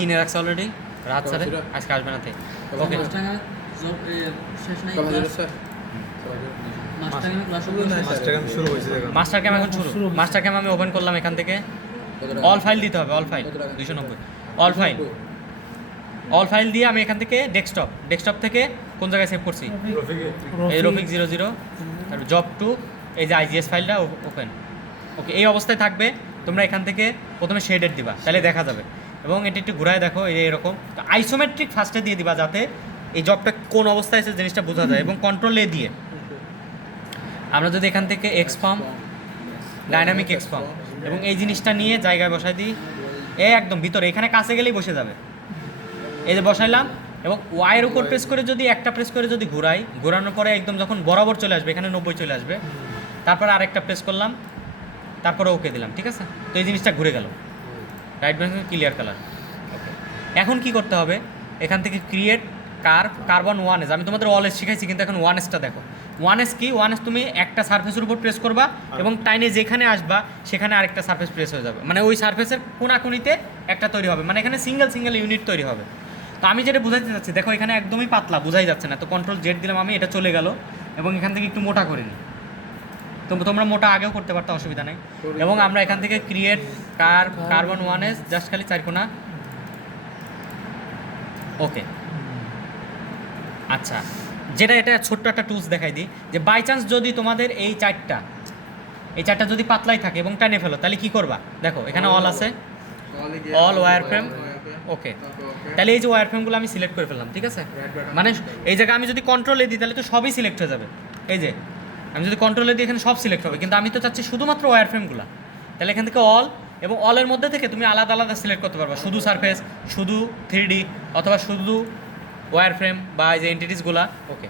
কিনে রাখছে অলরেডি রাত সাড়ে আজকে আসবে না তাই ওকে মাস্টার ক্যাম এখন শুরু মাস্টার ক্যাম আমি ওপেন করলাম এখান থেকে অল ফাইল দিতে হবে অল ফাইল 290 অল ফাইল দিয়ে আমি এখান থেকে ডেস্কটপ থেকে কোন জায়গায় সেভ করছি এই রফিক 00 তারপর জব 2 এই যে আইজিএস ফাইলটা ওপেন ওকে এই অবস্থায় থাকবে। তোমরা এখান থেকে প্রথমে শেডেড দিবা তাহলে দেখা যাবে এবং এটি একটু ঘুরায় দেখো এরকম আইসোমেট্রিক ফার্স্টে দিয়ে দিবা যাতে এই জবটা কোন অবস্থায় এসে জিনিসটা বোঝা যায় এবং কন্ট্রোল এ দিয়ে আমরা যদি এখান থেকে এক্সফর্ম ডাইনামিক এক্সফর্ম এবং এই জিনিসটা নিয়ে জায়গায় বসাই দিই একদম ভিতরে এখানে কাছে গেলেই বসে যাবে। এই যে বসাইলাম এবং ওয়াইয়ের উপর প্রেস করে যদি একটা প্রেস করে যদি ঘোরানোর পরে একদম যখন বরাবর চলে আসবে এখানে 90 চলে আসবে তারপর আরেকটা প্রেস করলাম তারপরে ওকে দিলাম ঠিক আছে। তো এই জিনিসটা ঘুরে গেল রাইট ব্যাক ক্লিয়ার কালার। ওকে এখন কি করতে হবে এখান থেকে ক্রিয়েট কার্বন 1s আমি তোমাদের অল এস শিখাইছি কিন্তু এখন 1sটা দেখো 1s কি 1s তুমি একটা সারফেসের উপর প্রেস করবা এবং টাইনে যেখানে আসবা সেখানে আরেকটা সারফেস প্রেস হয়ে যাবে মানে ওই সারফেসের কোনাকুনিতে একটা তৈরি হবে মানে এখানে সিঙ্গেল ইউনিট তৈরি হবে। তো আমি যেটা বোঝাতে চাচ্ছি দেখো এখানে একদমই পাতলা বোঝাই যাচ্ছে না তো কন্ট্রোল জেড দিলাম আমি এটা চলে গেল এবং এখান থেকে একটু মোটা করে নিই তো তোমরা মোটা আগেও করতে পারতো অসুবিধা নেই এবং আমরা এখান থেকে ক্রিয়েট কার্বন 1s জাস্ট খালি 4 কোনা ওকে। আচ্ছা যেটা এটা ছোট্ট একটা টুলস দেখাই দিই যে বাই চান্স যদি তোমাদের এই চারটা যদি পাতলাই থাকে এবং টানে ফেলো তাহলে কি করবা দেখো এখানে অল আছে অল ওয়্যার ফ্রেম ওকে তাহলে এই যে ওয়্যার ফ্রেমগুলো আমি সিলেক্ট করে ফেললাম ঠিক আছে মানে এই জায়গায় আমি যদি কন্ট্রোলে দিই তাহলে তো সবই সিলেক্ট হয়ে যাবে। এই যে আমি যদি কন্ট্রোলে দিই এখানে সব সিলেক্ট হবে কিন্তু আমি তো চাচ্ছি শুধুমাত্র ওয়্যার ফ্রেমগুলো তাহলে এখান থেকে অল এবং অলের মধ্যে থেকে তুমি আলাদা সিলেক্ট করতে পারবা শুধু সারফেস শুধু 3D অথবা শুধু ওয়্যার ফ্রেম বা এই যে এন্টিটিসগুলো ওকে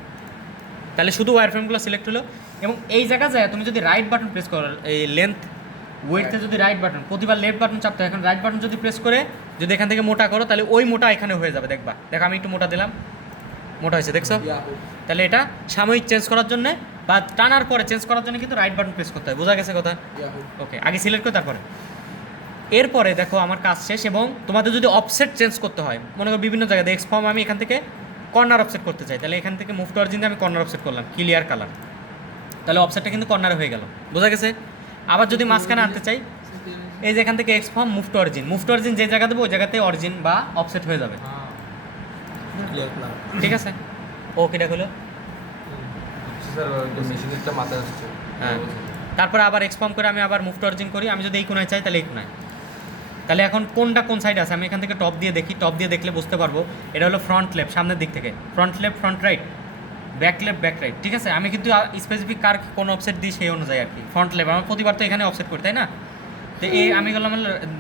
তাহলে শুধু ওয়্যার ফ্রেমগুলো সিলেক্ট হলো এবং এই জায়গা যায় তুমি যদি রাইট বাটন প্রেস করো এই লেন্থ ওয়েটতে যদি রাইট বাটন প্রতিবার লেফট বাটন চাপতে হয় এখন রাইট বাটন যদি প্রেস করে যদি এখান থেকে মোটা করো তাহলে ওই মোটা এখানে হয়ে যাবে দেখবা দেখো আমি একটু মোটা দিলাম মোটা হয়েছে দেখছো তাহলে এটা সাময়িক চেঞ্জ করার জন্য বা টানার পরে চেঞ্জ করার জন্য কিন্তু রাইট বাটন প্রেস করতে হয় বোঝা গেছে কথা ওকে আগে সিলেক্ট করে তারপরে এরপরে দেখো আমার কাজ শেষ এবং তোমাদের যদি অফসেট চেঞ্জ করতে হয় মনে করো বিভিন্ন জায়গায় এক্সফর্ম আমি এখান থেকে কর্নার অফসেট করতে চাই তাহলে এখান থেকে মুভ টু অরিজিন আমি কর্নার অফসেট করলাম ক্লিয়ার কালার তাহলে অফসেটটা কিন্তু কর্নারে হয়ে গেল বোঝা গেছে। আবার যদি মাঝখানে আনতে চাই এই যে এখান থেকে এক্সফর্ম মুভ টু অরিজিন যে জায়গা দেবো ওই জায়গাতে অরিজিন বা অফসেট হয়ে যাবে ঠিক আছে ওকে এটা হলো হ্যাঁ তারপরে আবার এক্সফর্ম করে আমি আবার মুভ টু অরিজিন করি আমি যদি এই কোনায় চাই তাহলে এই কোনায় তাহলে এখন কোনটা কোন সাইড আছে আমি এখান থেকে টপ দিয়ে দেখি টপ দিয়ে দেখলে বুঝতে পারবো এটা হলো ফ্রন্ট লেফট সামনের দিক থেকে front left front right back left back right ঠিক আছে। আমি কিন্তু স্পেসিফিক কার কোন অফসেট দিই সেই অনুযায়ী আর কি ফ্রন্ট লেফট আমার প্রতিবার তো এখানে অফসেট করি তাই না তো এই আমি গেলাম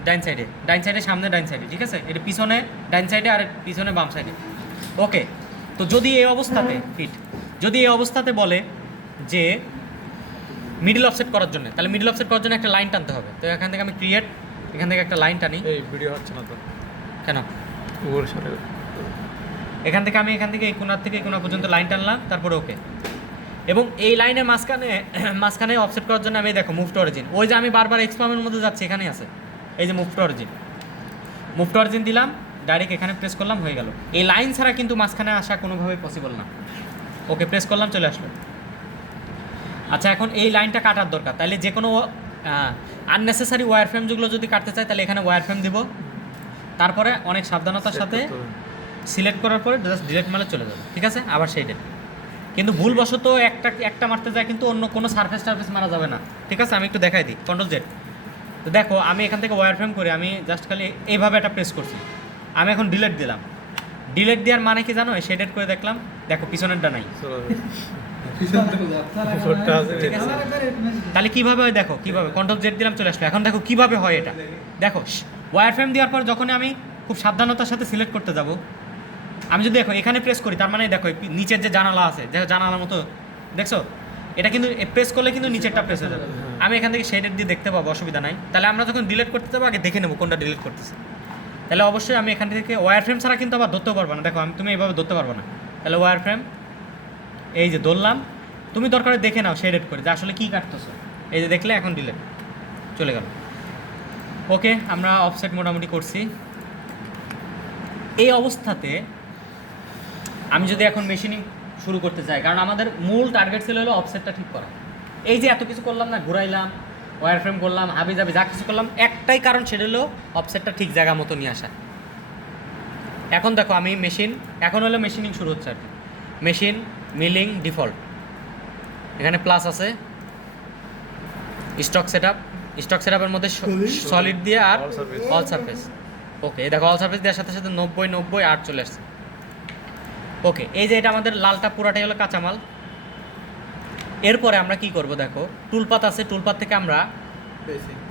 ডাইন সাইডে সামনে ডাইন সাইডে ঠিক আছে এটা পিছনে ডাইন সাইডে আর পিছনে বাম সাইডে ওকে। তো যদি এই অবস্থাতে বলে যে মিডল অফসেট করার জন্য তাহলে মিডল অফসেট করার জন্য একটা লাইন টানতে হবে তো এখান থেকে আমি ক্রিয়েট এখান থেকে একটা লাইন টানি এই ভিডিও হচ্ছে না তো কেন ওর সাথে এখান থেকে এই কোণার থেকে এই কোণা পর্যন্ত লাইন টানলাম তারপরে ওকে এবং এই লাইনের মাঝখানে অফসেট করার জন্য আমি দেখো মুভ টু অরিজিন ওই যে আমি বারবার এক্সপার্মের মধ্যে যাচ্ছি এখানেই আছে এই যে মুভ টু অরিজিন দিলাম ডাইরেক্ট এখানে প্রেস করলাম হয়ে গেল। এই লাইন ছাড়া কিন্তু মাঝখানে আসা কোনোভাবেই পসিবল না ওকে প্রেস করলাম চলে আসলো। আচ্ছা এখন এই লাইনটা কাটার দরকার তাহলে যে কোনো আননেসেসারি ওয়্যার ফ্রেম যেগুলো যদি কাটতে চাই তাহলে এখানে ওয়্যার ফ্রেম দিব তারপরে অনেক সাবধানতার সাথে সিলেক্ট করার পরে জাস্ট ডিলেট মারলে চলে যাবে ঠিক আছে। আবার সেই ডেট কিন্তু ভুলবশত একটা মারতে যায় কিন্তু অন্য কোনো সারফেস মারা যাবে না ঠিক আছে। আমি একটু দেখাই দিই কন্ট্রোল জেড তো দেখো আমি এখান থেকে ওয়্যার ফ্রেম করে আমি জাস্ট খালি এইভাবে একটা প্রেস করছি আমি এখন ডিলেট দিলাম ডিলেট দেওয়ার মানে কি জানো শেডেড করে দেখলাম দেখো পিছনেরটা নাই তাহলে কীভাবে হয় দেখো কীভাবে কন্ট্রোল জেড দিলাম চলে আসলো। এখন দেখো কীভাবে হয় এটা দেখো ওয়্যার ফ্রেম দেওয়ার পর যখন আমি খুব সাবধানতার সাথে সিলেক্ট করতে যাব আমি যদি দেখো এখানে প্রেস করি তার মানে দেখো নিচের যে জানালা আছে দেখো জানালার মতো দেখছো এটা কিন্তু প্রেস করলে কিন্তু নিচেরটা প্রেস হয়ে যাবে আমি এখান থেকে শেডেড দিয়ে দেখতে পাবো অসুবিধা নাই। তাহলে আমরা যখন ডিলিট করতে যাবো আগে দেখে নেবো কোনটা ডিলিট করতেছে তাহলে অবশ্যই আমি এখান থেকে ওয়্যার ফ্রেম ছাড়া কিন্তু আবার ধরতেও পারবো না দেখো তুমি এইভাবে ধরতে পারবো না তাহলে ওয়্যার ফ্রেম এই যে ধরলাম তুমি দরকারে দেখে নাও শেডেড করে যে আসলে কী কাটতেছো এই যে দেখলে এখন ডিলিট চলে গেল ওকে। আমরা অফসেট মোটামুটি করছি এই অবস্থাতে আমি যদি এখন মেশিনিং শুরু করতে চাই, কারণ আমাদের মূল টার্গেট ছিল হলো অফসেটটা ঠিক করা। এই যে এত কিছু করলাম না, ঘুরাইলাম, ওয়্যার ফ্রেম করলাম, হাবি জাবি যা কিছু করলাম, একটাই কারণ সেটা হলো অফসেটটা ঠিক জায়গা মতো নিয়ে আসা। এখন দেখো আমি এখন হলো মেশিনিং শুরু হচ্ছে আর কি। মেশিন, মিলিং, ডিফল্ট, এখানে প্লাস আছে, স্টক সেটআপের মধ্যে সলিড দিয়ে আর All surface. All surface. Okay, এই দেখো অল সারফেস দেওয়ার সাথে সাথে 90 8 চলে আসছে। ওকে, এই যে এটা আমাদের লালটা পুরাটাই হলো কাঁচামাল। এরপরে আমরা কি করব দেখো, টুলপাত আছে, টুলপাত থেকে আমরা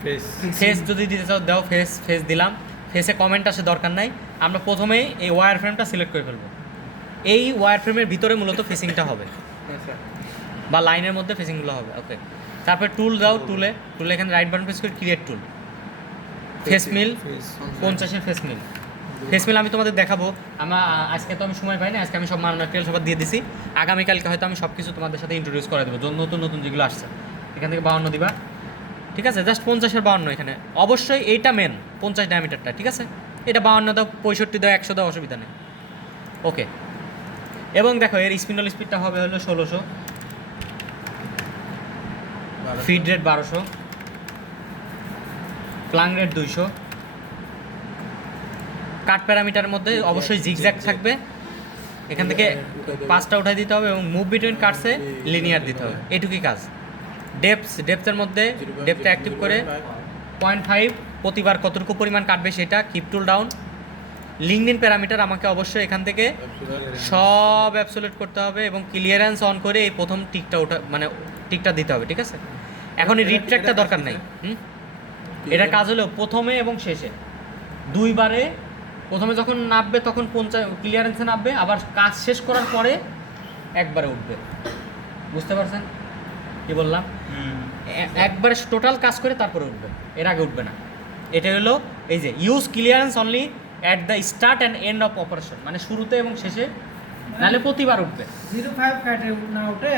ফেস ফেস যদি দিতে চাও দাও, ফেস দিলাম। ফেসে কমেন্ট আসে দরকার নাই, আমরা প্রথমেই এই ওয়্যার ফ্রেমটা সিলেক্ট করে ফেলবো। এই ওয়্যার ফ্রেমের ভিতরে মূলত ফেসিংটা হবে বা লাইনের মধ্যে ফেসিংগুলো হবে। ওকে, তারপর টুল দাও, টুলে এখানে রাইট বাটন প্রেস করে ক্রিয়েট টুল, ফেস মিল 50-এর ফেস মিল আমি তোমাদের দেখাবো। আজকে তো আমি সময় পাই না, আজকে আমি সব ম্যাটেরিয়াল সবার দিয়ে দিছি। আগামীকালকে হয়তো আমি সব কিছু তোমাদের সাথে ইন্ট্রোডিউস করে দেবো, নতুন নতুন যেগুলো আসছে। এখান থেকে 52 দিবা, ঠিক আছে, জাস্ট 50-এর 52 এখানে। অবশ্যই এইটা মেন 50 ডায়ামিটারটা, ঠিক আছে। এটা 52 দাও, 65 দাও, 100 দাও, অসুবিধা নেই। ওকে, এবং দেখো এর স্পিন্ডল স্পিডটা হবে হলো 1600, ফিড রেট 1200, প্লাং রেট 200। কাট প্যারামিটারের মধ্যে অবশ্যই জিগজ্যাগ থাকবে, এখান থেকে 5টা উঠাই দিতে হবে, এবং মুভ বিটুইন কাটসে লিনিয়ার দিতে হবে, এটুকুই কাজ। ডেপথের মধ্যে ডেপথটা অ্যাক্টিভ করে 0.5 প্রতিবার কতটুকু পরিমাণ কাটবে সেটা, কিপ টুল ডাউন। লিঙ্কডিন প্যারামিটার আমাকে অবশ্যই এখান থেকে সব অ্যাবসোলিউট করতে হবে, এবং ক্লিয়ারেন্স অন করে এই প্রথম টিকটা দিতে হবে, ঠিক আছে। এখন এই রিট্র্যাক্টটা দরকার নাই। এটার কাজ হলো প্রথমে এবং শেষে দুইবারে। প্রথমে যখন নামবে তখন ক্লিয়ারেন্সে নামবে, আবার কাজ শেষ করার পরে একবারে উঠবে। বুঝতে পারছেন কি বললাম? একবারে টোটাল কাজ করে তারপরে উঠবে, এর আগে উঠবে না। এটা হলো এই যে use clearance only at the start and end of operation, মানে শুরুতে এবং শেষে, নাহলে প্রতিবার উঠবে। 05 কাটে না ওঠে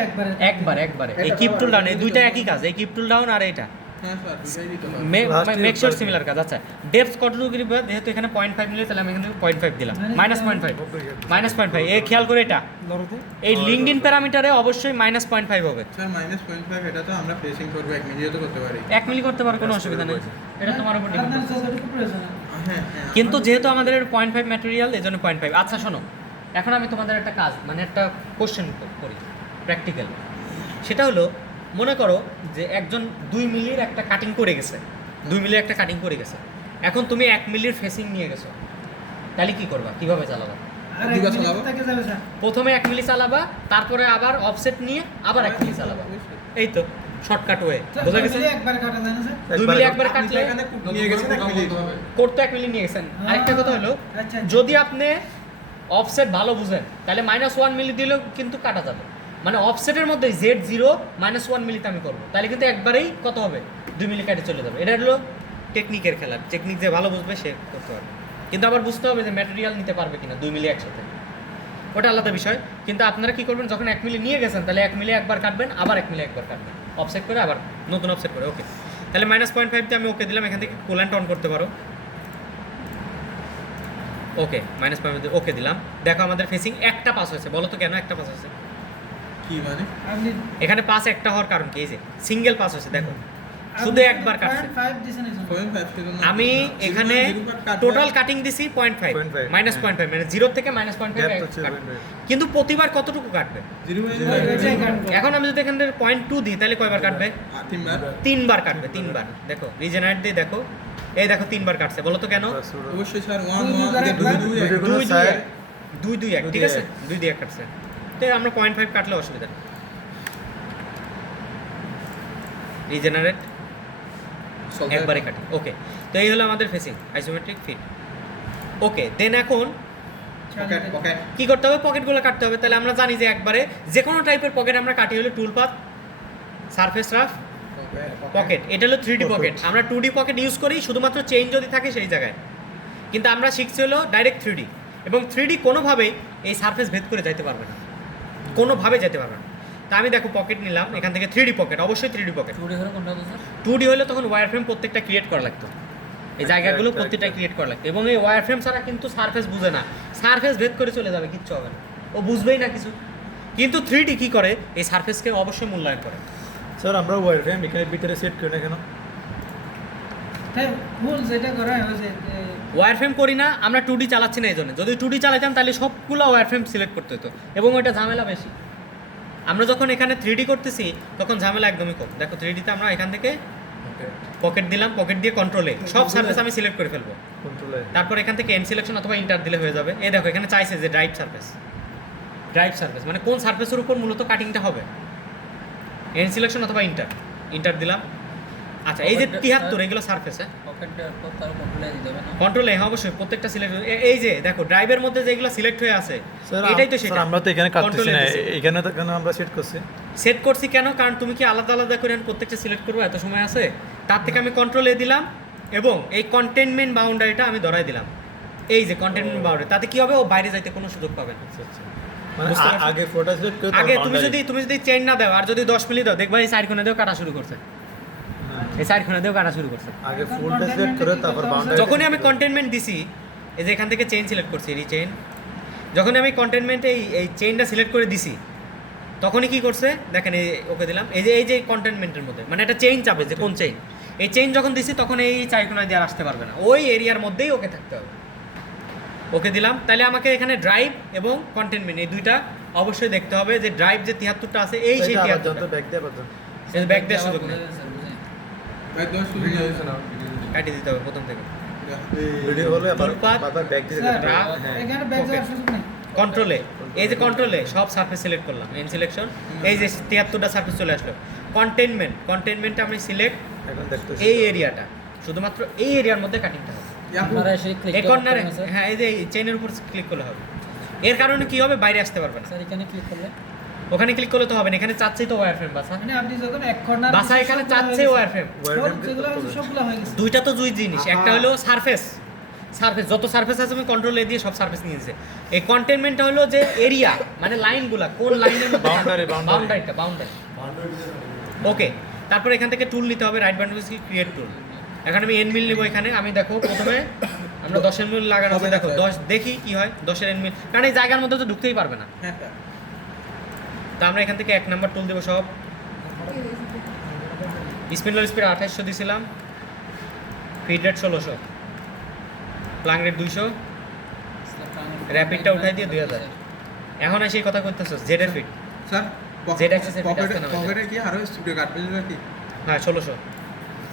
একবারে এই কিপ টুল ডাউন, এই দুইটা একই কাজ, এই কিপ টুল ডাউন আর এটা মেক শিওর সিমিলার কাজ। আচ্ছা, ডেপথ কতটুকু দিবে? যেহেতু এখানে 0.5 মিলে, তাহলে আমি এখানে 0.5 দিলাম, -0.5 এই খেয়াল করে। এটা এই লিঙ্কডিন প্যারামিটারে অবশ্যই -0.5 হবে। স্যার -0.5 এটা তো আমরা ফেসিং করব 1 মিলিও তো করতে পারি। 1 মিলি করতে পারো, কোনো অসুবিধা নেই, এটা তোমার উপর ডিপেন্ড আপনার করছে। যতটুকু প্রয়োজন। হ্যাঁ কিন্তু যেহেতু আমাদের 0.5 ম্যাটেরিয়াল, এই জন্য 0.5। আচ্ছা শোনো, এখন আমি তোমাদের একটা কাজ, মানে একটা কোশ্চেন করি প্র্যাকটিক্যাল। সেটা হলো, মনে করো যে একজন 2 মিলির একটা কাটিং করে গেছে, 2 মিলির একটা কাটিং করে গেছে। এখন তুমি 1 মিলির ফেসিং নিয়ে গেছো, তাহলে কি করবা, কিভাবে চালাবা? আর দুইবার 1 চালাবো? মিনিট থেকে যাবে স্যার। প্রথমে 1 মিলি চালাবা, তারপরে আবার অফসেট নিয়ে আবার 1 মিলি চালাবা। এই তো শর্টকাট ওয়ে, বোঝা গেছে? একবার কাটা যায় না স্যার? 2 মিলি একবার কাটলে এখানে নিয়ে গেছেন 1 মিলি। করতে 1 মিলি নিয়ে গেছেন। আরেকটা কথা হলো, আচ্ছা। যদি আপনি অফসেট ভালো বুঝেন, তাহলে -1 মিলি দিলেও কিন্তু কাটা যাবে। মানে অফসেটের মধ্যে Z0 -1 মিলিতে আমি করবো, তাহলে কিন্তু একবারেই কত হবে, 2 মিলি কাটে চলে যাবে। এটা হলো টেকনিকের খেলা, টেকনিক যে ভালো বুঝবে সে করতে পারবে। কিন্তু আবার বুঝতে হবে যে ম্যাটেরিয়াল নিতে পারবে কিনা 2 মিলি একসাথে, ওটা আলাদা বিষয়। কিন্তু আপনারা কি করবেন, যখন 1 মিলি নিয়ে গেছেন, তাহলে 1 মিলি একবার কাটবেন, আবার 1 মিলি একবার কাটবেন, অফসেট করে আবার নতুন অফসেট করে। ওকে, তাহলে -0.5 দিয়ে আমি ওকে দিলাম, এখান থেকে কুল্যান্ট অন করতে পারো। ওকে, -0.5 দিয়ে ওকে দিলাম। দেখো আমাদের ফেসিং একটা পাস হয়েছে, বলো তো কেন একটা পাস হয়েছে? কি মানে? আপনি এখানে পাস একটা হওয়ার কারণ কি? এই যে সিঙ্গেল পাস হয়েছে, দেখো শুধু একবার কাটছে। 0.5 দিছেন এই জন্য। 0.5 সেজন্য আমি এখানে টোটাল কাটিং দিছি 0.5, 0.5, -0.5 মানে 0 থেকে -0.5 Depth হচ্ছে কাটবে। 0.5 কিন্তু প্রতিবার কতটুকু কাটবে? 0.5 এখন আমি যদি এখানে 0.2 দিই, তাহলে কয়বার কাটবে? 3বার 3বার কাটবে, 3বার। দেখো রিজেনারেট দিয়ে দেখো, এই দেখো 3বার কাটছে, বলো তো কেন? অবশ্যই স্যার 1 দুই 1 দুই 2 2 1 2 2 1, ঠিক আছে, 2 2 1 কাটছে। তো আমরা 0.5 কাটলে অসুবিধা নেই। রিজেনারেট একবারে কাটি। ওকে, তো এই হলো আমাদের ফেসিং আইসোমেট্রিক ফিট। ওকে, দেন এখন পকেট কি করতে হবে? পকেটগুলো কাটতে হবে। তাহলে আমরা জানি যে একবারে যে কোনো টাইপের পকেট আমরা কাটি হলো টুল পাথ, সারফেস রাফ, পকেট। এটা হলো 3D পকেট। আমরা 2D পকেট ইউজ করি শুধুমাত্র চেইন যদি থাকে সেই জায়গায়, কিন্তু আমরা শিখছি হলো ডাইরেক্ট 3D। এবং 3D কোনোভাবেই এই সারফেস ভেদ করে যাইতে পারবে না, কোনোভাবে যেতে পারবে না। তা আমি দেখো পকেট নিলাম, এখান থেকে 3D পকেট, অবশ্যই 3D পকেট। 2D হলে তখন ওয়্যার ফ্রেম প্রত্যেকটা ক্রিয়েট করা লাগতো, এই জায়গাগুলো প্রত্যেকটা ক্রিয়েট করা লাগবে এবং এই ওয়্যার ফ্রেম ছাড়া কিন্তু সারফেস বুঝে না, সারফেস ভেদ করে চলে যাবে, কিচ্ছু হবে না, ও বুঝবেই না কিছু। কিন্তু 3D কি করে, এই সারফেসকে অবশ্যই মূল্যায়ন করে। স্যার আমরা ওয়ার ফ্রেম এখানে ভিতরে সেট করি না কেন? তাই ভুল যেটা করা হয়েছে ওয়্যার ফ্রেম করি না আমরা, 2D চালাচ্ছি না এই জন্য। যদি 2D চালাতাম তাহলে সবগুলো ওয়্যার ফ্রেম সিলেক্ট করতে হতো এবং ওইটা ঝামেলা বেশি। আমরা যখন এখানে 3D করতেছি তখন ঝামেলা একদমই কম। দেখো 3Dতে আমরা এখান থেকে পকেট দিলাম, পকেট দিয়ে কন্ট্রোলে সব সারফেস আমি সিলেক্ট করে ফেলবো। কন্ট্রোলে তারপর এখান থেকে এন্ড সিলেকশন অথবা ইন্টার দিলে হয়ে যাবে। এই দেখো এখানে চাইছে যে ড্রাইভ সারফেস, ড্রাইভ সারফেস মানে কোন সারফেসের উপর মূলত কাটিংটা হবে, এন্ড সিলেকশন অথবা ইন্টার, ইন্টার দিলাম। আচ্ছা এই যে 73 এগুলো সারফেস, হ্যাঁ পকেট দেওয়ার পর তার কন্ট্রোলে দিতে হবে না? কন্ট্রোলে, হ্যাঁ অবশ্যই প্রত্যেকটা সিলেক্ট। এই যে দেখো ড্রাইভের মধ্যে যেগুলো সিলেক্ট হয়ে আছে স্যার এটাই তো সেটা। আমরা তো এখানে কাটতেছি Control না, এ দিছি। এখানে তো কেন আমরা সেট করছি? সেট করছি কেন, কারণ তুমি কি আলাদা আলাদা করে আমি প্রত্যেকটা সিলেক্ট করবো, এত সময় আছে? তার থেকে আমি কন্ট্রোলে দিলাম এবং এই কন্টেইনমেন্ট বাউন্ডারিটা আমি ধরাই দিলাম। এই যে কন্টেইনমেন্ট বাউন্ডারি, তাতে কি হবে, ও বাইরে যাইতে কোনো সুযোগ পাবে না। মানে বুঝতে পারছো? আগে ফটো সেট করে আগে তুমি যদি চেইন না দাও আর যদি 10 মিলি দাও, দেখবা এই সাইড কোণে দিয়েও কাটা শুরু করছে, এই সাইড কোণে দিয়েও কাটা শুরু করছে। আগে ফুলটা সেট করে তারপর বাউন্ডারি। যখনই আমি কন্টেইনমেন্ট দিছি, এই যে এখান থেকে চেইন সিলেক্ট করছি, এই চেইন, যখনই আমি কন্টেইনমেন্টে এই চেইনটা সিলেক্ট করে দিছি তখনই কি করছে দেখেন, এই ওকে দিলাম, এই যে কন্টেইনমেন্টের মধ্যে মানে একটা চেইন চাপে যে কোন চেইন, এই চেইন যখন দিছি তখন এই চারকোনায় দিয়ে আর আসতে পারবে না, ওই এরিয়ার মধ্যেই ওকে থাকতে হবে। ওকে দিলাম, তাহলে আমাকে এখানে ড্রাইভ এবং কন্টেইনমেন্ট এই দুইটা অবশ্যই দেখতে হবে যে ড্রাইভ যে 73টা আছে এই সেই 73টা, ব্যাক দিয়ে পাচ্ছেন। ব্যাক দেওয়ার সুযোগ নেই, একদম শুরু হয়েছে না কাটিয়ে দিতে হবে প্রথম থেকে। ভিডিও হলে আবার ফুলপাত, বারবার ব্যাক দিয়ে স্যার, দেবেন। হ্যাঁ, এখানে ব্যাক okay. যাওয়ার সুযোগ নেই। কন্ট্রোলে, এই যে কন্ট্রোলে সব সারফেস সিলেক্ট করলাম, এন সিলেকশন, এই যে 73টা সারফেস চলে আসলো। কন্টেইনমেন্টে আমি সিলেক্ট এখন দেখতেছি এই এরিয়াটা, শুধুমাত্র এই এরিয়ার মধ্যে কাটিংটা হবে। আপনারা এসে ক্লিক এই কর্নারে, হ্যাঁ এই যে চেইনের উপর ক্লিক করলে হবে। এর কারণে কি হবে, বাইরে আসতে পারবে না। স্যার এখানে ক্লিক করলে ওখানে ক্লিক করলে তো হবে না, এখানে চাচ্ছেই তো ওয়্যার ফ্রেম বাসা, মানে আপনি যখন এক কর্নার বাসা এখানে চাচ্ছে ওয়্যার ফ্রেম। যেগুলো আছে সবগুলো হয়ে গেছে। দুইটা তো দুই জিনিস, একটা হলো সারফেস, যত সারফেস আছে আমি কন্ট্রোল দিয়ে সব সারফেস নিয়ে নিয়েছে। এই কন্টেইনমেন্টটা হলো যে এরিয়া মানে লাইনগুলা, কোন লাইনের মধ্যে বাউন্ডারি। ওকে, তারপর এখান থেকে টুল নিতে হবে, রাইট বাটন ক্রিয়েট টুল। এখন আমি এন মিল নেবো, এখানে আমি দেখো প্রথমে আমরা 10 মিল লাগানো আছে, দেখো 10 দেখি কি হয় 10 এন মিল, কারণ এই জায়গার মধ্যে তো ঢুকতেই পারবে না। হ্যাঁ তা আমরা এখান থেকে 1 নাম্বার টুল দেবো সব। স্পিন্ডল স্পিড 2800 দিয়েছিলাম, ফিড রেট 1600, প্লাং রেট 200, র্যাপিডটা উঠাই দিয়ে 2000। এখন এসে কথা করতেছো জেড এর ফিট, স্যার Z axis এর ফিট আসছে না পকেটে কি আরো স্টুডিও কাটবে নাকি? হ্যাঁ 1600,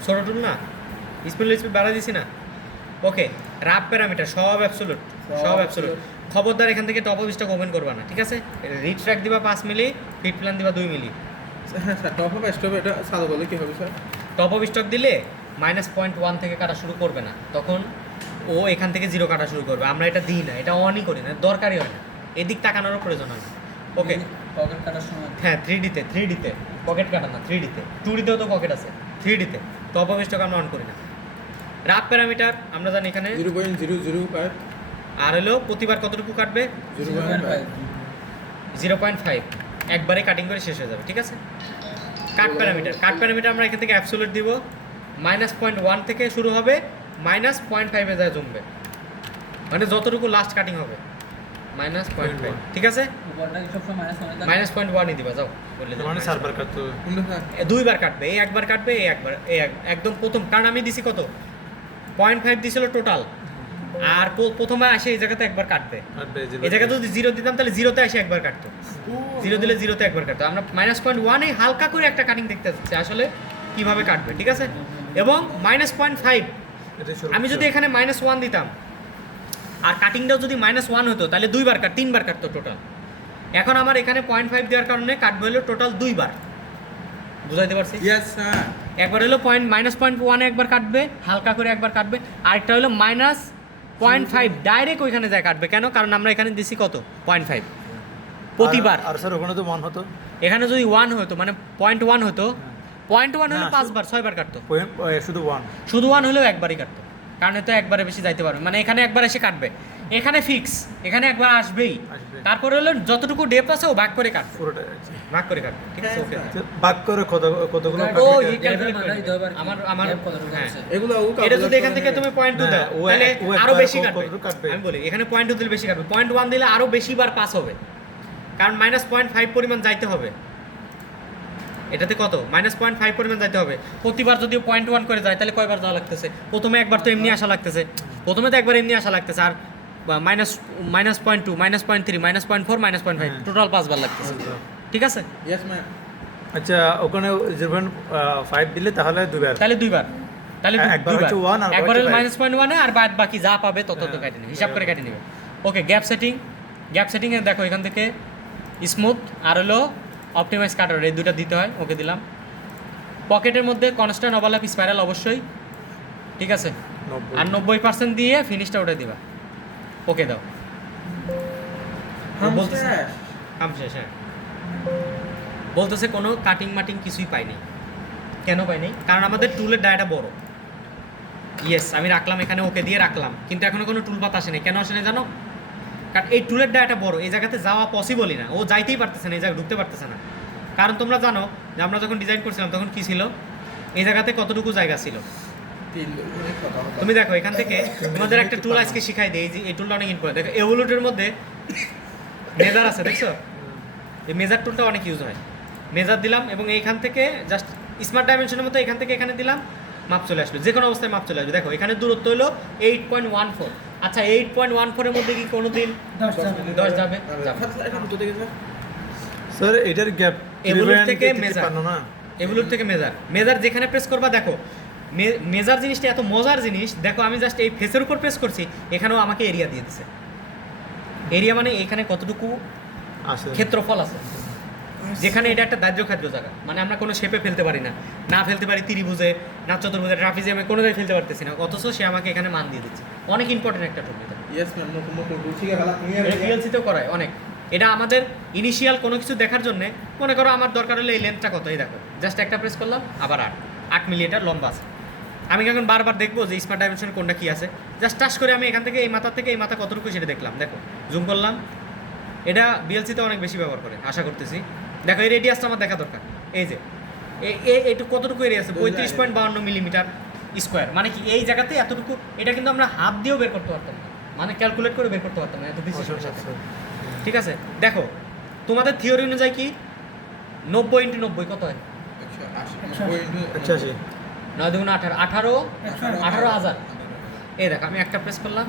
ছোটো টুল না, স্পিন্ডল স্পিড বাড়া দিছি না। ওকে, রাফ প্যারামিটার সব অ্যাবসোলুট, খবরদার এখান থেকে টপ অফ স্টক ওপেন করবা না, ঠিক আছে? রিড ট্র্যাক দিবা 5 মিলি, ফিট প্ল্যান দিবা 2 মিলি। হ্যাঁ স্যার, টপ অফ স্টপ এটা চালু করলে কি হবে স্যার? টপ অফ স্টক দিলে -0.1 থেকে কাটা শুরু করবে না, তখন ও এখান থেকে 0 কাটা শুরু করবে। আমরা এটা দিই না, এটা অনই করি না, দরকারই হয় না, এদিক তাকানোরও প্রয়োজন হয় না। ওকে, পকেট কাটার সময় হ্যাঁ 3Dতে পকেট কাটা না, 3Dতে, 2Dতেও তো পকেট আছে, 3Dতে টপ অফ স্টক আমরা অন করি না। রাফ প্যারামিটার আমরা জানি এখানে 0.005 আর হলো প্রতিবার কতটুকু কাটবে, 0.5 0.5, একবারে কাটিং করে শেষ হয়ে যাবে, ঠিক আছে? কাট প্যারামিটার আমরা এখান থেকে অ্যাবসোলিউট দিব, -0.1 থেকে শুরু হবে, -0.5 এ যায় জমবে, মানে যতটুকু লাস্ট কাটিং হবে -0.5, ঠিক আছে? উপরটা কি সবসময় মাইনাস ওয়ানে থাকে? -0.1 দিবা, যাও বললে মানে সার্ভার কাট তো কোনটা স্যার? দুইবার কাটবে, এই একবার কাটবে, একদম প্রথম, কারণ আমি দিছি কত 0.5 দিছিল টোটাল, আর প্রথমবার আসে এই জায়গাতে একবার কাটবে। এই জায়গাতে যদি 0 দিতাম তাহলে 0তে আসে একবার কাটতো, 0 দিলে 0তে একবার কাটতো। আমরা -0.1 এ হালকা করে একটা কাটিং দেখতে যাচ্ছি আসলে কিভাবে কাটবে, ঠিক আছে? এবং -0.5 আমি যদি এখানে -1 দিতাম আর কাটিংটাও যদি -1 হতো তাহলে 3বার কাটতো টোটাল। এখন আমার এখানে 0.5 দেওয়ার কারণে কাটবে হলো টোটাল 2বার, বুঝাইতে পারছি? Yes sir. একবার হলো -0.1 এ একবার কাটবে, হালকা করে একবার কাটবে, আরেকটা হলো -0.5 ডাইরেক্ট ওইখানে যায় কাটবে। কেন? কারণ আমরা এখানে দিছি কত 0.5 প্রতিবার। আর স্যার ওখানে তো 1 হতো, এখানে যদি 1 হতো মানে 0.1 হতো, 0.1 হলে না, 5বার 6বার কাটতো, শুধু 1 শুধু 1 হলেও একবারই কাটতো, কারণ তো একবারে বেশি যাইতে পারবে, মানে এখানে একবার এসে কাটবে, এখানে ফিক্স, এখানে একবার আসবেই। আসবে। তারপরে হলো যতটুকু ডেপ আছে ও ভাগ করে কাটবে, পুরোটা ভাগ করে কাটবে, ঠিক আছে? ওকে বাক করে কতগুলো ও কাটবে? ই ক্যালকুলেট করে দিতে হবে আর কি। আমার গ্যাপ কতটুকু হ্যাঁ আছে। এগুলো এটা যদি এখান থেকে তুমি পয়েন্ট 2 দাও ও তাহলে ও আরো একবার বেশি কাটবে। কতটুকু কাটবে? আমি বলি এখানে পয়েন্ট 2 দিলে বেশি কাটবে, পয়েন্ট 1 দিলে আরো বেশি বার পাস হবে, কারণ -0.5 পরিমাণ যাইতে হবে এটাতে। কত? -0.5 পরিমাণ যাইতে হবে। প্রতিবার যদি 0.1 করে যায় তাহলে কয়বার যাওয়া লাগতেছে? প্রথমে একবার তো এমনি আসা লাগতেছে, প্রথমে তো একবার এমনি আসা লাগতেছে, আর -0.2 -0.3 -0.4 -0.5 টোটাল 5 বার লাগতেছে, ঠিক আছে? Yes ma'am. আচ্ছা ওখানে 0.5 দিলে তাহলে দুবার। তাহলে দুইবার, তাহলে একবার দুইবার। হচ্ছে 1 আর একবার হচ্ছে 5 -1 আর বাদ বাকি যা পাবে তত তো কাটে নেবে, হিসাব করে কাটে নেবে। ওকে, গ্যাপ সেটিং এ দেখো এখান থেকে স্মুথ আর হলো অপটিমাইজ কাটার, এই দুটো দিতে হয়। ওকে দিলাম। পকেটের মধ্যে কনস্ট্যান্ট ওভারল্যাপ স্পাইরাল অবশ্যই, ঠিক আছে? 90 আর 90% দিয়ে ফিনিশটা ওটা দিবা। ওকে দাও। বলতেছে কাম শেষ, হ্যাঁ। বলতেছে কোনো কাটিং মাটিং কিছুই পাইনি। কেন পাইনি? কারণ আমাদের টুলের ডায়াটা বড়। ইয়েস, আমি রাখলাম এখানে, ওকে দিয়ে রাখলাম, কিন্তু এখনো কোনো টুল পাত আসেনি। কেন আসেনি জানো? কারণ এই টুলের ডায়াটা বড়, এই জায়গাতে যাওয়া পসিবলই না, ও যাইতেই পারতেছে না, এই জায়গায় ঢুকতে পারতেছে না। কারণ তোমরা জানো যে আমরা যখন ডিজাইন করছিলাম তখন কি ছিল, এই জায়গাতে কতটুকু জায়গা ছিল। তুমি দেখো এখান থেকে তোমাদের একটা টুল আজকে শিখাই দেই, যে এই টুলটা অনেক ইম্পর্টেন্ট। দেখো এভোলুটের মধ্যে মেজার আছে, দেখছো? এই মেজার টুলটা অনেক ইউজ হয়। মেজার দিলাম এবং এইখান থেকে জাস্ট স্মার্ট ডাইমেনশনের মতো এখান থেকে এখানে দিলাম, মাপ চলে আসলো, যে কোনো অবস্থায় মাপ চলে আসবে। দেখো এখানে দূরত্ব হলো 8.14। আচ্ছা 8.14 এর মধ্যে কি কোনোদিন 10 যাবে। 10 যাবে? যাবে। স্যার এটার গ্যাপ এগুলোর থেকে মেজার, পারনো না। এগুলোর থেকে মেজার যেখানে প্রেস করবা, দেখো মেজার জিনিসটা এত মজার জিনিস। দেখো আমি জাস্ট এই ফেসের উপর প্রেস করছি, এখানেও আমাকে এরিয়া দিয়ে দিছে। এরিয়া মানে এখানে কতটুকু আসে ক্ষেত্রফল আছে, যেখানে এটা একটা দাহ্য খাদ্য জায়গা, মানে আমরা কোনো শেপে ফেলতে পারি না ফেলতে পারি ত্রিভুজে, না চতুর্ভুজে, ট্রাপিজিয়ামে, কোনো জায়গায় ফেলতে পারতেছি না, অথচ সে আমাকে এখানে মান দিয়ে দিচ্ছে। অনেক ইম্পর্টেন্ট একটা টপিক। Yes ma'am. মুখ বুঝিয়ে গেল এটা পিএলসিতেও করায় অনেক। এটা আমাদের ইনিশিয়াল কোনো কিছু দেখার জন্য, মনে করো আমার দরকার হলে এই লেন্থটা কত, এই দেখো জাস্ট একটা প্রেস করলাম, আবার 8 মিলিমিটার লম্বা আছে। আমি এখন বারবার দেখবো যে স্মার্ট ডাইমেনশনে কোনটা কি আছে, জাস্ট টাচ করে আমি এখান থেকে এই মাথা থেকে এই মাথা কতটুকু সেটা দেখলাম। দেখো জুম করলাম, এটা বিএলসিতে অনেক বেশি ব্যবহার করে আশা করতেছি। দেখো এই রেডিয়াসটা আমার দেখা দরকার, এই যে এইটুকু কতটুকু এরিয়া আছে, 35.52 মিলিমিটার স্কোয়ার। মানে কি এই জায়গাতে এতটুকু, এটা কিন্তু আমরা হাত দিয়েও বের করতে পারতাম না, মানে ক্যালকুলেট করে বের করতে পারতাম না, এত প্রিসিশনের সাথে। ঠিক আছে, দেখো তোমাদের থিওরি অনুযায়ী কি 90 × 90 কত হয়? 85 9 × 18 18,000। এই দেখো আমি একটা প্রেস করলাম,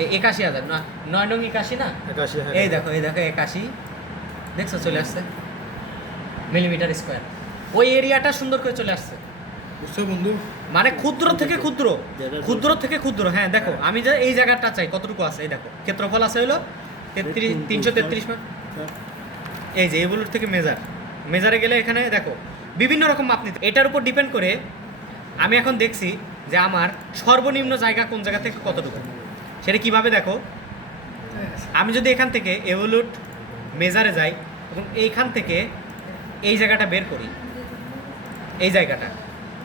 এই 81,000 না, 9 নং 81 না, 81 হ্যাঁ। এই দেখো 81, দেখছো চলে আসছে মিলিমিটার স্কোয়ার। ওই এরিয়াটা সুন্দর করে চলে আসছে, বুঝছো বন্ধু? মানে ক্ষুদ্র থেকে ক্ষুদ্র। হ্যাঁ দেখো আমি যে এই জায়গাটা চাই কতটুকু আছে, এই দেখো ক্ষেত্রফল আছে হলো 333। এই যে এগুলোর থেকে মেজারে গেলে এখানে দেখো বিভিন্ন রকম মাপ নিতে, এটার উপর ডিপেন্ড করে আমি এখন দেখছি যে আমার সর্বনিম্ন জায়গা কোন জায়গা থেকে কতটুকু, সেটা কিভাবে দেখো। আমি যদি এখান থেকে এভোলুট মেজারে যাই এবং এইখান থেকে এই জায়গাটা বের করি, এই জায়গাটা,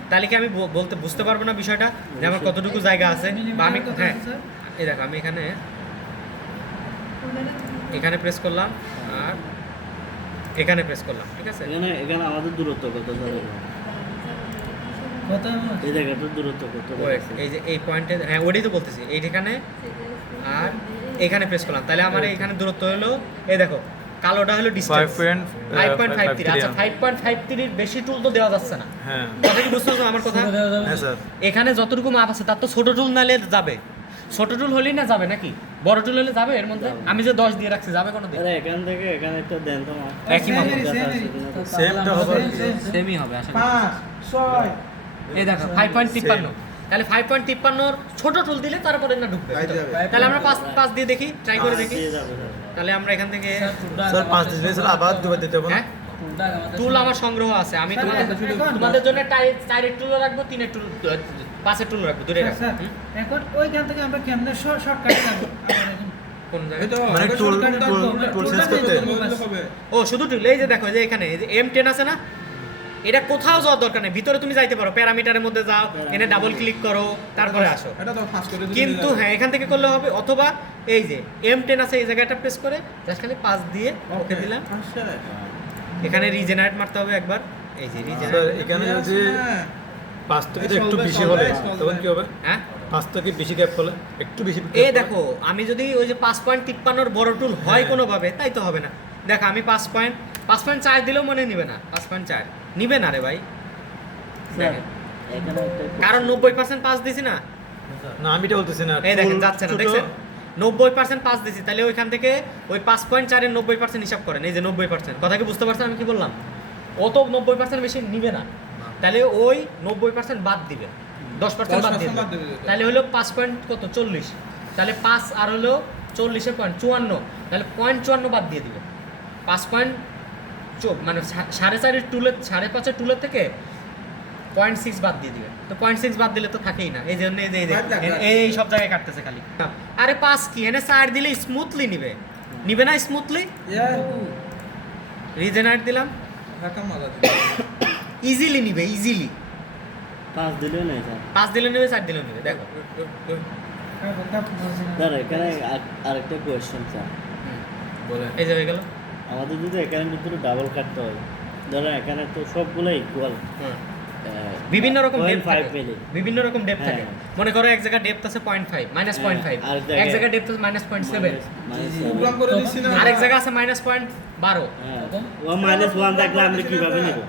তাহলে কি আমি বুঝতে পারবো না বিষয়টা যে আমার কতটুকু জায়গা আছে? বা আমি হ্যাঁ এই দেখো আমি এখানে প্রেস করলাম আর এখানে প্রেস করলাম, ঠিক আছে? এখানে আমাদের দূরত্ব কত ধরে? কত? এই জায়গাটার দূরত্ব কত? এই যে এই পয়েন্টে, হ্যাঁ ওটাই তো বলতেছি, এইখানে আর এখানে প্রেস করলাম, তাহলে আমার এখানে দূরত্ব হলো, এই দেখো কালোটা হলো ডিসটেন্স 5.53। আচ্ছা 5.53 এর বেশি টুল তো দেওয়া যাচ্ছে না, হ্যাঁ কথা কি বুঝতে পারছো আমার কথা? হ্যাঁ স্যার। এখানে যতটুকু মাপ আছে তার তো ছোট টুল নালে যাবে, ছোট টুল হলেই না যাবে নাকি? বড় টুল হলে যাবে এর মধ্যে? আমি যে 10 দিয়ে রাখছি যাবে কোনো দিন? আরে এখান থেকে এখানে একটা দেন তো মাপ। একই মাপ সেমটা হবে। সেমই হবে আশা করি। 5 6 এই দেখো 5.53, তাহলে 5.53 ছোট টুল দিলে তারপরে না ঢুকবে। তাই যাবে। তাহলে আমরা 5 দিয়ে দেখি, ট্রাই করে দেখি। দিয়ে যাবে, যাবে। তাহলে আমরা এখান থেকে স্যার 5 দিলে স্যার আবার দুবার দিতে হবে না? হ্যাঁ টুল আমার সংগ্রহ আছে, আমি তোমাদের জন্য 4 টুলও রাখবো, 3 টুল, 5 টুল রাখবো, দুটোই রাখবো। স্যার এখন ওইখান থেকে আমরা কেমনে শর্টকাট যাব? কোন এই জায়গায়? তো মানে আমরা টুল shortcut টুল করবো। টুল টুলটা শেষ করতে দিয়ে হবে। ও শুধু টুল, এই যে দেখো যে এখানে এই যে M10 আছে না, এটা কোথাও যাওয়ার দরকার নেই, ভিতরে তুমি যাইতে পারো, প্যারামিটারের মধ্যে যাও, এনে ডাবল ক্লিক করো, তারপরে আসো। এটা তো ফাস্ট করে দিলে কিন্তু যাবে। হ্যাঁ এখান থেকে করলে হবে, অথবা এই যে M10 আছে এই জায়গাটা প্রেস করে জাস্ট খালি 5 দিয়ে ওকে দিলাম, এখানে রিজেনারেট মারতে হবে একবার, এই যে স্যার রিজেনারেট। এখানে যদি হ্যাঁ। 5 থেকে solve একটু by, বেশি solve হলে by, solve তখন by। কি হবে? হ্যাঁ 5 থেকে বেশি গ্যাপ হলে একটু বেশি gap এই হলে? দেখো আমি যদি ওই যে 5.53 বড় টুল হয় হ্যাঁ। কোনোভাবে, তাই তো হবে না। দেখো আমি 5.4 দিলেও মনে নিবে না, 5.4 নিবে না রে ভাই, স্যার দেখেন। এখানে একটা কারণ 90% পাস দিছি না, না আমি এটা বলতেছি না, এই দেখেন tool যাচ্ছে না, ছোট, দেখছেন 90% পাস দিছি, তাহলে ওইখান থেকে ওই 5.4 এর 90% হিসাব করেন, এই যে 90%, কথা কি বুঝতে পারছেন আমি কি বললাম? ও তো 90% বেশি নিবে না, তাহলে ওই 90% বাদ দিবে, 10% বাদ 10% দিবে, বাদ দিবে যেটা। তাহলে হলো 5 পয়েন্ট কত 40, তাহলে 5 আর হলো 40 এর পয়েন্ট 54, তাহলে 0.54 বাদ দিয়ে দিবে, 5 পয়েন্ট মানে 4.5 এর টুলের 5.5 এর টুলের থেকে 0.6 বাদ দিয়ে দিবে, তো 0.6 বাদ দিলে তো থাকেই না, এই জন্য এই যে বাদ দেখ, বাদ। এই সব জায়গায় কাটতেছে খালি। আরে 5 কি এনে 4 দিলে স্মুথলি নিবে না স্মুথলি, রিজেনারেট দিলাম ঢাকা মজা ইজিলি নিবে, ইজিলি 5 দিলেও নাই স্যার। 5 দিলে নেবে 4 দিলেও নেবে, দেখো স্যার এখানে আরেকটা কোয়েশ্চেন স্যার, বলেন। এই যে হয়ে গেল। আমাদের যদি এখানে ভিতরে ডাবল কাটতে হয়, ধরেন এখানে তো সবগুলো ইকুয়াল, বিভিন্ন রকম ডেপথ 0.5 থাকে, মিলি। বিভিন্ন রকম ডেপথ থাকে, হ্যাঁ। মনে করো এক জায়গায় ডেপথ আছে 0.5 -0.5, আর এক জায়গায় ডেপথ আছে -0.7, প্রোগ্রাম করে দিছি না আরেক জায়গা আছে -0.12। ও -1 থাকলে আমরা কিভাবে নেব?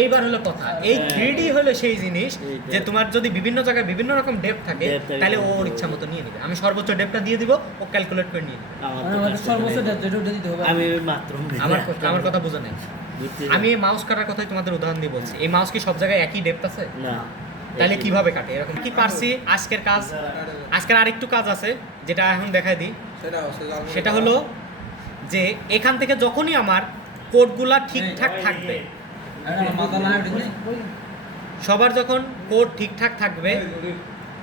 এইবার হলো কথা, এই হ্যাঁ। 3D হলো সেই জিনিস এইটা। যে তোমার যদি বিভিন্ন জায়গায় বিভিন্ন রকম ডেপথ থাকে, Depth থাকে, তাহলে হ্যাঁ। ওর ইচ্ছা মতো নিয়ে নিবে। আমি সর্বোচ্চ ডেপথটা দিয়ে দিব, ও ক্যালকুলেট করে নিয়ে নিবে। আমার মানে তো আমাদের কাজটা সর্বোচ্চ নেই। যেটা ওটা দিতে হবে। আমি মাত্র আমার কথা বোঝা নাই, বুঝতে আমি এই মাউস কাটার কথাই তোমাদের উদাহরণ দিয়ে বলছি। এই মাউস কি সব জায়গায় একই ডেপথ আছে? না, তাহলে কিভাবে কাটে? এরকম কি পারছি আজকের কাজ, আজকের আরেকটু কাজ আছে যেটা এখন দেখাই দিই। সেটা হলো যে এখান থেকে যখনই আমার কোডগুলা ঠিকঠাক থাকবে, একটা মাথা না উঠে নেই। সবার যখন কোড ঠিকঠাক থাকবে,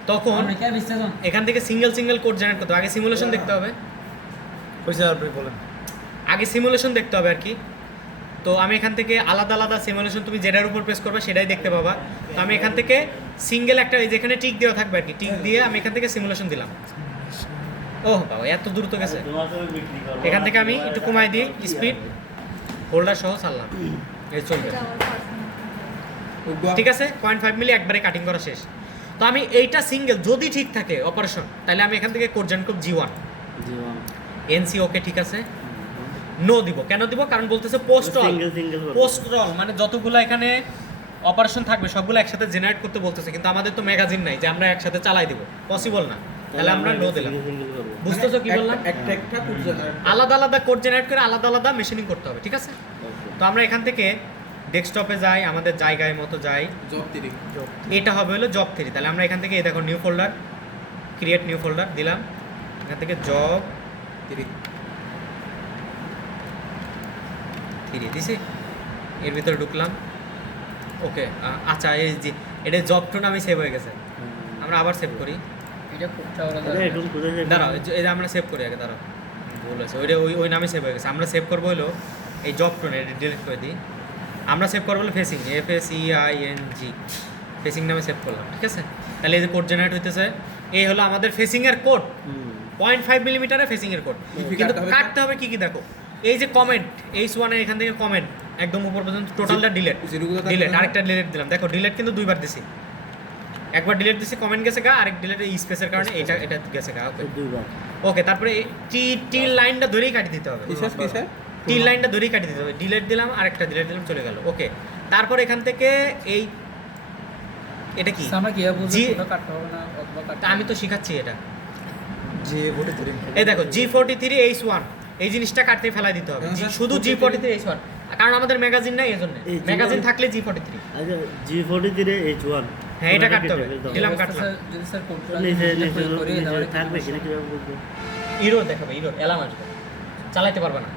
তখন আমরা কি বিশ্বাস না? এখান থেকে সিঙ্গেল কোড জেনারেট করতে হবে। আগে সিমুলেশন দেখতে হবে, হয়েছে আপনি বলেন। আগে সিমুলেশন দেখতে হবে আর কি। তো আমি এখান থেকে আলাদা আলাদা সিমুলেশন, তুমি যেটার উপর প্রেস করবে সেটাই দেখতে পাবা। তো আমি এখান থেকে সিঙ্গেল একটা, এই যেখানে টিক দেওয়া থাকবে আর কি, টিক দিয়ে আমি এখান থেকে সিমুলেশন দিলাম। ওহ বাবা এত দ্রুত গেছে। তোমার সঙ্গে বিক্রি করবো। এখান থেকে আমি একটু কমাই দিই স্পিড, হোল্ডার সহ চাললাম, এই চলবে। ঠিক আছে, 0.5 মিলি একবারে কাটিং করা শেষ। তো আমি এইটা সিঙ্গেল যদি ঠিক থাকে অপারেশন, তাহলে আমি এখান থেকে কোড জেনারেট করব G1 জীবন। NC ওকে ঠিক আছে, নো দিব। কেন দিব? কারণ বলতেছে পোস্ট রল, সিঙ্গেল পোস্ট রল মানে যতগুলো এখানে অপারেশন থাকবে সবগুলো একসাথে জেনারেট করতে বলতেছে, কিন্তু আমাদের তো ম্যাগাজিন নাই যে আমরা একসাথে চালাই দিব, পসিবল না। তাহলে আমরা নো দিলাম। সিঙ্গেল করবো। বুঝতেছো কি বললাম? একটা একটা কোড জেনারেট আলাদা আলাদা কোড জেনারেট করে আলাদা আলাদা মেশিনিং করতে হবে, ঠিক আছে? তো আমরা এখান থেকে ডেস্কটপে যাই, আমাদের জায়গায় মতো যাই, জব তিরিক এটা হবে হলো জব 3। তাহলে আমরা এখান থেকে এই দেখো new folder, create new folder দিলাম, এখান থেকে জব তিরিক 3 দিছি, এর ভিতরে ঢুকলাম। ওকে, আচ্ছা এই যে এটা জব 2 নামে সেভ হয়ে গেছে, আমরা আবার সেভ করি। এটা খুব চাওড়া এটা এখন কোথায় যাবে? দাঁড়াও এই যে আমরা সেভ করি আগে, দাঁড়াও ভুল আছে, ওইটা ওই নামে সেভ হয়ে গেছে। আমরা সেভ করবো হলো এই জব 2, এটা ডিলিট করে দিই। আমরা সেভ করবো হলো ফেসিং, FACING, ফেসিং নামে সেভ করলাম, ঠিক আছে? তাহলে এই যে কোড জেনারেট হইতেছে, এই হলো আমাদের ফেসিং এর কোড, 0.5 মিলিমিটারে ফেসিং এর কোড। কিন্তু কাটতে হবে কি কি দেখো, এই যে কমেন্ট H1 এর এখান থেকে কমেন্ট একদম উপর পর্যন্ত টোটালটা ডিলিট, জিরোগুলো থাকবে ডিলিট, না? আরেকটা ডিলিট দিলাম। দেখো ডিলিট কিন্তু দুইবার দিছি, একবার ডিলিট দিছি কমেন্ট গেছে গা, আরেক ডিলিট এই স্পেসের কারণে এটা গেছে গা। ওকে দুইবার। ওকে, তারপরে টি লাইনটা ধরেই কাটি দিতে হবে, কিসের কিসের টি লাইনটা ধরেই কাটি দিতে হবে। ডিলিট দিলাম, আরেকটা ডিলিট দিলাম, চলে গেল। ওকে, তারপর এখান থেকে এই এটা কি, আমরা কি বুঝবো জি- ওটা কাটতে হবে না অথবা কাটতে তা আমি তো শিখাচ্ছি এটা। যে ভোটে ধরে এই দেখো G43 H1, এই জিনিসটা কাটতে ফেলাই দিতে হবে, আচ্ছা, শুধু G43 H1, কারণ আমাদের ম্যাগাজিন নাই এজন্য। এই যে- ম্যাগাজিন থাকলে G43, আচ্ছা G43 H1 হ্যাঁ এটা কাটতে হবে। দিলাম, কাটলাম। যদি স্যার কোডটা নিচে করে তাহলে থাকবে কিনা কিভাবে বুঝবো? ইরোর দেখাবে, ইরোর অ্যালার্ম আসবে, চালাতে পারবে না,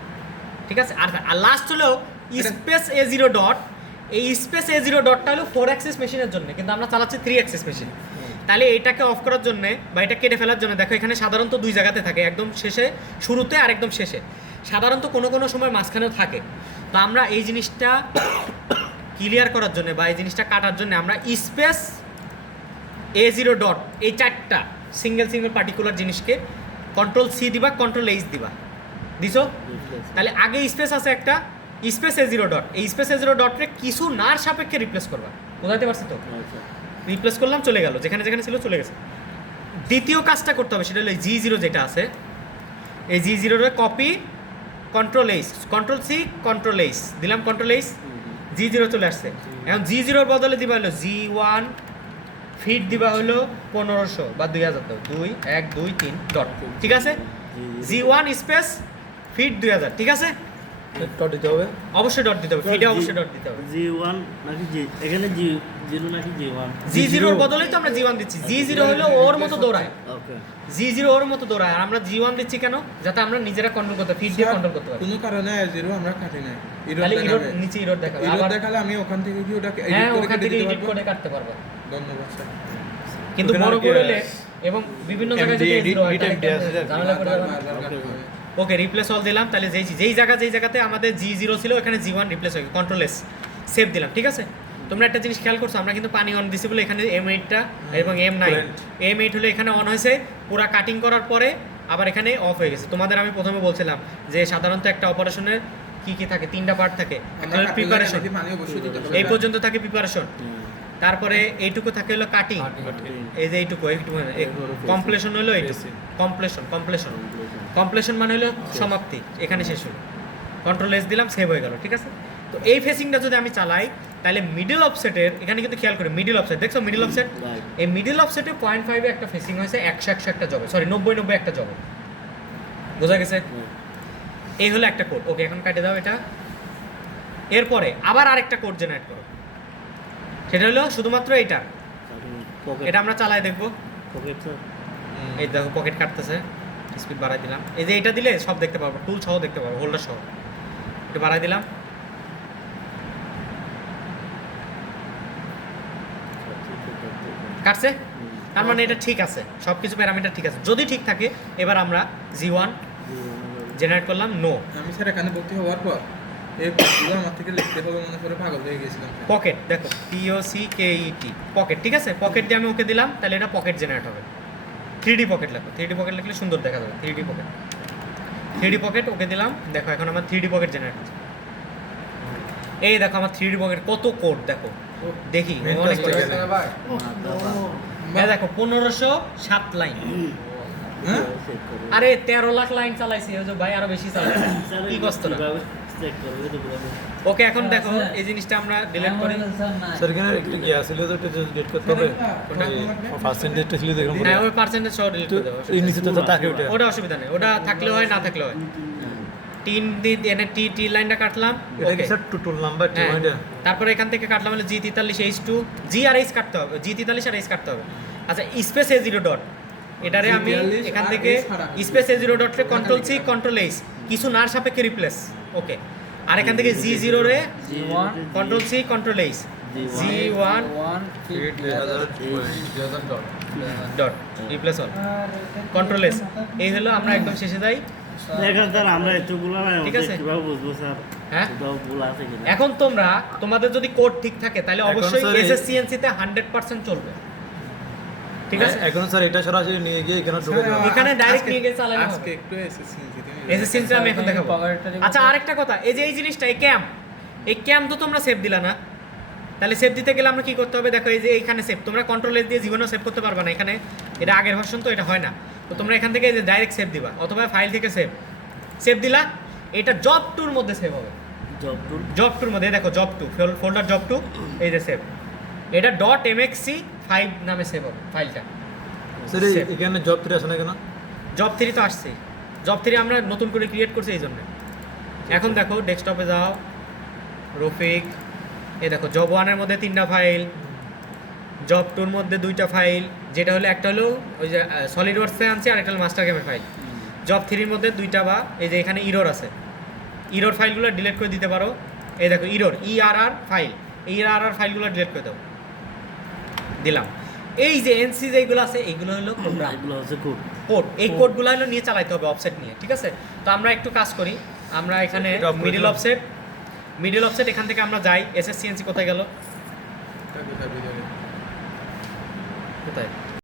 ঠিক আছে? আর লাস্ট হলো স্পেস A0 ডট, এই স্পেস A0 ডটটা হলো 4 অ্যাক্সিস মেশিনের জন্য, কিন্তু আমরা চালাচ্ছি 3 অ্যাক্সিস মেশিন। তাহলে এটাকে অফ করার জন্য বা এটা কেটে ফেলার জন্য, দেখো এখানে সাধারণত দুই জায়গাতে থাকে, একদম শেষে শুরুতে আর একদম শেষে, সাধারণত কোনো কোনো সময় মাঝখানেও থাকে। তো আমরা এই জিনিসটা ক্লিয়ার করার জন্য বা এই জিনিসটা কাটার জন্য আমরা স্পেস A0 ডট, এই 4টা সিঙ্গেল পার্টিকুলার জিনিসকে Ctrl C দিবা, Ctrl H দিবা, দিছো? তাহলে আগে স্পেস আছে একটা, স্পেস এ জিরো ডট, এই স্পেস এ জিরো ডটরে কিছু নার সাপেক্ষে রিপ্লেস করবা, বুঝাইতে পারছি তো? আচ্ছা রিপ্লেস করলাম, চলে গেল, যেখানে যেখানে ছিল চলে গেছে। দ্বিতীয় কাজটা করতে হবে, সেটা হলো জি জিরো যেটা আছে, এই জি জিরোর copy, control H, control C, control H দিলাম, কন্ট্রোল এইচ, জি জিরো চলে আসছে। এখন জি জিরোর বদলে দিবা হলো G1, ফিট দিবা হলো 1500 বা 2000, দাও 2 1 2 3 ডট, ঠিক আছে? G1 স্পেস ফিট 2000, ঠিক আছে? ডট দিতে হবে। অবশ্যই ডট দিতে হবে, ফিটে অবশ্যই ডট দিতে হবে। G1 নাকি এখানে G0 নাকি G1? জি জিরোর বদলেই তো আমরা G1 দিচ্ছি, জি জিরো হলো ওর মতো দৌড়ায়, ওকে জি জিরো ওর মতো দৌড়ায়, আর আমরা G1 দিচ্ছি কেন? যাতে আমরা নিজেরা কন্ট্রোল করতে, ফিট দিয়ে কন্ট্রোল করতে পারি। কোনো কারণে জিরো আমরা কাটি নাই, তাহলে ইরোড দেখাবে। নিচে ইরোড দেখাবে, ইরোড আবার দেখালে আমি ওখান থেকে কি ওটাকে হ্যাঁ edit করে ওখান কেটে থেকে দিতে এডিট পারবো? করে কাটতে পারবো, ধন্যবাদ স্যার। কিন্তু ওখানে বড় আর কি, করে হলে এবং বিভিন্ন জায়গায় যদি MD zero হয়, edit তাহলে আছে, ঝামেলা করে যাবে না। বারবার কাটতে হবে। ওকে, রিপ্লেস অল দিলাম, তাহলে যেই জায়গাতে আমাদের G0 ছিল ওখানে G1 রিপ্লেস হয়ে গেল, কন্ট্রোল এস সেভ দিলাম, ঠিক আছে? তোমরা একটা জিনিস খেয়াল করছো, আমরা কিন্তু পানি অন দিছি বলে এখানে M8টা এবং M9, M8 হলে এখানে অন হয়েছে, পুরা কাটিং করার পরে আবার এখানে অফ হয়ে গেছে। তোমাদের আমি প্রথমে বলছিলাম যে সাধারণত একটা অপারেশনের কি কি থাকে, 3টা পার্ট থাকে, একটা আমরা হলো কাটলে প্রিপারেশন, নাকি পানি অবশ্যই দিতে হবে। এই পর্যন্ত থাকে প্রিপারেশন, তারপরে এইটুকু থাকে হলো কাটিং, এই যে এইটুকু কমপ্লেশন হলো এইটুকু, কমপ্লেশন মানে হলো সমাপ্তি, এখানে শেষ হলো। কন্ট্রোল এস দিলাম, সেভ হয়ে গেল, ঠিক আছে? তো এই ফেসিংটা যদি আমি চালাই, তাহলে মিডল অফসেটের এখানে কিন্তু খেয়াল করি, মিডল অফসেট দেখছো, মিডল অফসেট, এই মিডল অফসেটে 0.5 একটা ফেসিং হয়েছে, 100 একটা জবে, সরি 90 একটা জবে, বোঝা গেছে? এই হলো একটা কোড। ওকে, এখন কাটে দাও এটা। এরপরে আবার আরেকটা কোড জেনারেট করো, সেটা হলো শুধুমাত্র এইটা, এটা আমরা চালাই দেখবো। পকেট স্যার এই দেখো পকেট কাটতেছে, স্পিড বাড়াই দিলাম, এই যে এটা দিলে সব দেখতে পারবো, টুল সহ দেখতে পারবো, হোল্ডার সহ, এটা বাড়াই দিলাম, কাটছে, তার মানে এটা ঠিক আছে, সব কিছু প্যারামিটার ঠিক আছে। যদি ঠিক থাকে, এবার আমরা G1 জেনারেট করলাম, নো। আমি স্যার এখানে ভর্তি হওয়ার পর এই কোডগুলো আমার থেকে লিখতে হবে মনে করে পাগল হয়ে গেছিলাম স্যার। পকেট দেখো, POCKET, পকেট, ঠিক আছে? পকেট দিয়ে আমি ওকে দিলাম, তাহলে এটা পকেট জেনারেট হবে। 3D পকেট লেখো, 3D পকেট লিখলে সুন্দর দেখা যাবে, 3D পকেট ওকে দিলাম, দেখো এখন আমার 3D পকেট জেনারেট হচ্ছে। এই দেখো আমার 3D পকেট কত কোড দেখো, দেখি অনেক Fantastic. কোড। এই দেখো 1507 লাইন, হ্যাঁ? আরে 13 লাখ লাইন চালাইছি, ওই যে ভাই আরো বেশি চালাইছি, কি কষ্ট না। চেক করবে তো বলবো ওকে, এখন দেখো এই জিনিসটা আমরা ডিলিট করি। স্যার এখানে একটু কি আসলে তো এটা ডিলিট করতে হবে, পার্সেন্টেজটা ছিল দেখুন হ্যাঁ, ওই পার্সেন্টেজ সহ ডিলিট করে দেবো, এই নিচে তো থাকে ওটা। ওটা অসুবিধা নেই, ওটা থাকলেও হয় না থাকলেও হয়। তিন দিয়ে এনে টি লাইনটা কাটলাম, এটা কি ওকে। স্যার টুল নাম্বার টু হ্যাঁ, এটা? তারপরে এখান থেকে কাটলাম হলো G43H2, G আর H কাটতে হবে, G43 আর H কাটতে হবে। আচ্ছা, স্পেস A0 ডট, এটারে আমি G43 এখান আর থেকে H ছাড়া। স্পেস A0 ডটে কন্ট্রোল সি কন্ট্রোল এইচ কিছু নার সাপেক্ষে রিপ্লেস, ওকে। আর এখান থেকে G0 রে G1 control C control H, G1 1 feet 2000 dot replace all, control S. এই হলো, আমরা একদম শেষে যাই। এখন স্যার আমরা এতগুলো না ঠিক আছে। কিভাবে বুঝবো স্যার হ্যাঁ, কোথাও ভুল আছে কিনা? এখন তোমাদের যদি কোড ঠিক থাকে, তাহলে এখন অবশ্যই স্যার এই- SSCNC তে 100% চলবে, ঠিক আছে? এখন স্যার এটা সরাসরি নিয়ে গিয়ে এখানে ঢুকে দেওয়া। এখানে ডাইরেক্ট আজকে- নিয়ে গিয়ে চালানো আজকে হবে। একটু এসএসসি SSCNC আমি এখন দেখাবো। পকেটটা দেখো। আচ্ছা, আরেকটা কথা, এই যে এই জিনিসটা, এই ক্যাম তো তোমরা সেভ দিলা না, তাহলে সেভ দিতে গেলে আমরা কি করতে হবে? দেখো এই যে এইখানে সেভ, তোমরা কন্ট্রোল এস দিয়ে জীবনেও সেভ করতে পারবে না, এখানে এটা আগের ভার্সন তো এটা হয় না। তো তোমরা এখান থেকে ডাইরেক্ট সেভ দিবা, অথবা ফাইল থেকে সেভ দিলা, এটা জব টুর মধ্যে সেভ হবে, জব টুল জব টুর মধ্যে। এই দেখো job two, folder job two, এই যে সেভ, এটা .mxc5 নামে সেভ হবে ফাইলটা। Sir Save. এখানে জব 3 আসে না কেন? জব 3 তো আসছে, জব 3 আমরা নতুন করে ক্রিয়েট করছি এই জন্য। এখন দেখো ডেস্কটপে যাও, রফিক, এই দেখো জব 1-এর মধ্যে 3টা ফাইল, জব 2-র মধ্যে 2টা ফাইল, যেটা হলো একটা হলো ওই যে সলিড ওয়ার্কসে আনছি, আর একটা হলো মাস্টার গেমের ফাইল। জব 3-র মধ্যে 2টা, বা এই যে এখানে ইরোর আছে, ইরোর ফাইলগুলো ডিলিট করে দিতে পারো। এই দেখো ইরোর ERR ফাইল, এই ERR ফাইলগুলো ডিলিট করে দাও, দিলাম। এই যে এনসি যেগুলো আছে, এইগুলো হলো প্রোগ্রাম এগুলো হচ্ছে কোড কোড, এই কোডগুলো হলো নিয়ে চালাইতে হবে অফসেট নিয়ে, ঠিক আছে? তো আমরা একটু কাজ করি, আমরা এখানে এটা off করে মিডল দিলাম। অফসেট এখান থেকে আমরা যাই, SSCNC কোথায় গেল, কোথায়